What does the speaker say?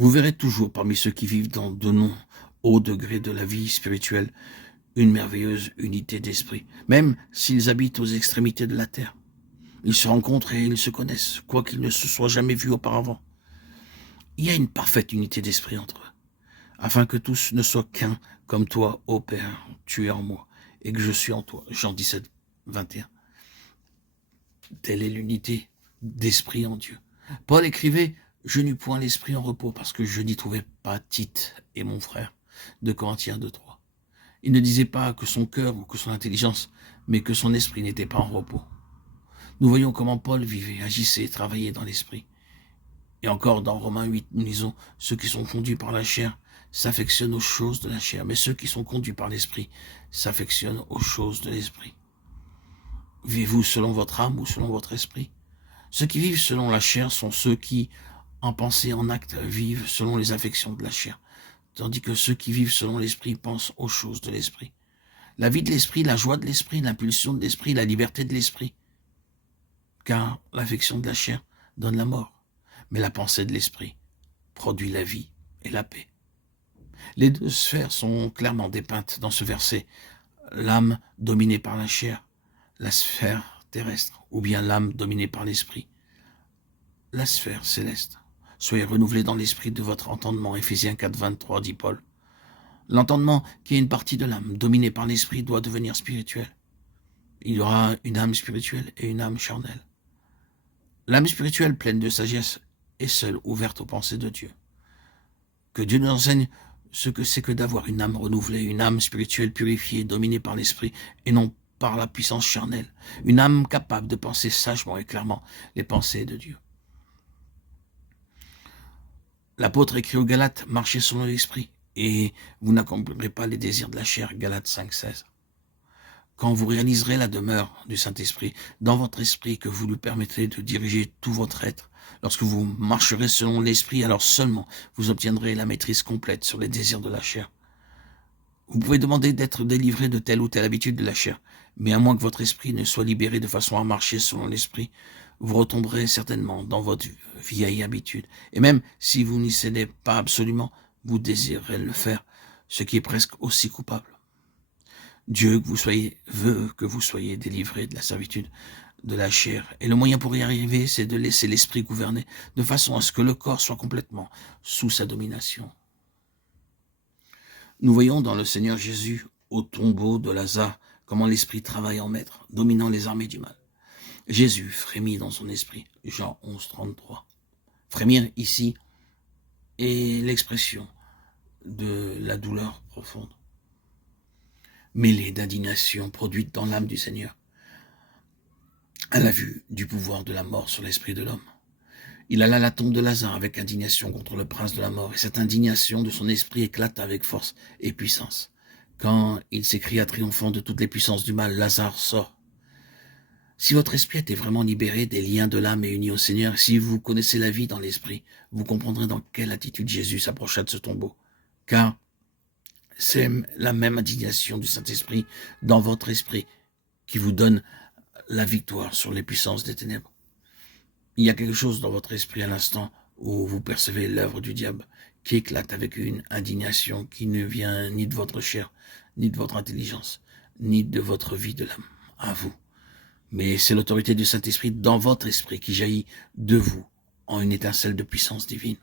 Vous verrez toujours parmi ceux qui vivent dans de non hauts degrés de la vie spirituelle une merveilleuse unité d'esprit, même s'ils habitent aux extrémités de la terre. Ils se rencontrent et ils se connaissent, quoiqu'ils ne se soient jamais vus auparavant. Il y a une parfaite unité d'esprit entre eux, afin que tous ne soient qu'un, comme toi, ô Père, tu es en moi, et que je suis en toi. Jean 17, 21. Telle est l'unité d'esprit en Dieu. Paul écrivait « Je n'eus point l'esprit en repos, parce que je n'y trouvais pas Tite et mon frère » de Corinthiens 2:3. Il ne disait pas que son cœur ou que son intelligence, mais que son esprit n'était pas en repos. Nous voyons comment Paul vivait, agissait, travaillait dans l'esprit. Et encore dans Romains 8, nous lisons « Ceux qui sont conduits par la chair s'affectionnent aux choses de la chair, mais ceux qui sont conduits par l'esprit s'affectionnent aux choses de l'esprit. » Vivez-vous selon votre âme ou selon votre esprit? Ceux qui vivent selon la chair sont ceux qui, en pensée, en acte, vivent selon les affections de la chair, tandis que ceux qui vivent selon l'esprit pensent aux choses de l'esprit. La vie de l'esprit, la joie de l'esprit, l'impulsion de l'esprit, la liberté de l'esprit. Car l'affection de la chair donne la mort, mais la pensée de l'esprit produit la vie et la paix. Les deux sphères sont clairement dépeintes dans ce verset. L'âme dominée par la chair, la sphère terrestre, ou bien l'âme dominée par l'esprit, la sphère céleste. Soyez renouvelés dans l'esprit de votre entendement. Éphésiens 4, 23, dit Paul. L'entendement, qui est une partie de l'âme, dominée par l'esprit, doit devenir spirituel. Il y aura une âme spirituelle et une âme charnelle. L'âme spirituelle, pleine de sagesse, est seule ouverte aux pensées de Dieu. Que Dieu nous enseigne ce que c'est que d'avoir une âme renouvelée, une âme spirituelle purifiée, dominée par l'esprit, et non par la puissance charnelle. Une âme capable de penser sagement et clairement les pensées de Dieu. L'apôtre écrit aux Galates, marchez selon l'esprit, et vous n'accomplirez pas les désirs de la chair. Galates 5, 16. Quand vous réaliserez la demeure du Saint-Esprit dans votre esprit, que vous lui permettrez de diriger tout votre être, lorsque vous marcherez selon l'esprit, alors seulement vous obtiendrez la maîtrise complète sur les désirs de la chair. Vous pouvez demander d'être délivré de telle ou telle habitude de la chair, mais à moins que votre esprit ne soit libéré de façon à marcher selon l'esprit, vous retomberez certainement dans votre vieille habitude. Et même si vous n'y cédez pas absolument, vous désirerez le faire, ce qui est presque aussi coupable. Dieu veut que vous soyez délivrés de la servitude de la chair. Et le moyen pour y arriver, c'est de laisser l'esprit gouverner, de façon à ce que le corps soit complètement sous sa domination. Nous voyons dans le Seigneur Jésus, au tombeau de Lazare, comment l'esprit travaille en maître, dominant les armées du mal. Jésus frémit dans son esprit. Jean 11, 33. Frémir ici est l'expression de la douleur profonde, mêlée d'indignation produite dans l'âme du Seigneur, à la vue du pouvoir de la mort sur l'esprit de l'homme. Il alla à la tombe de Lazare avec indignation contre le prince de la mort, et cette indignation de son esprit éclata avec force et puissance. Quand il s'écria triomphant de toutes les puissances du mal, Lazare sort. Si votre esprit était vraiment libéré des liens de l'âme et uni au Seigneur, si vous connaissez la vie dans l'esprit, vous comprendrez dans quelle attitude Jésus s'approcha de ce tombeau. Car c'est la même indignation du Saint-Esprit dans votre esprit qui vous donne la victoire sur les puissances des ténèbres. Il y a quelque chose dans votre esprit à l'instant où vous percevez l'œuvre du diable qui éclate avec une indignation qui ne vient ni de votre chair, ni de votre intelligence, ni de votre vie de l'âme, à vous. Mais c'est l'autorité du Saint-Esprit dans votre esprit qui jaillit de vous en une étincelle de puissance divine.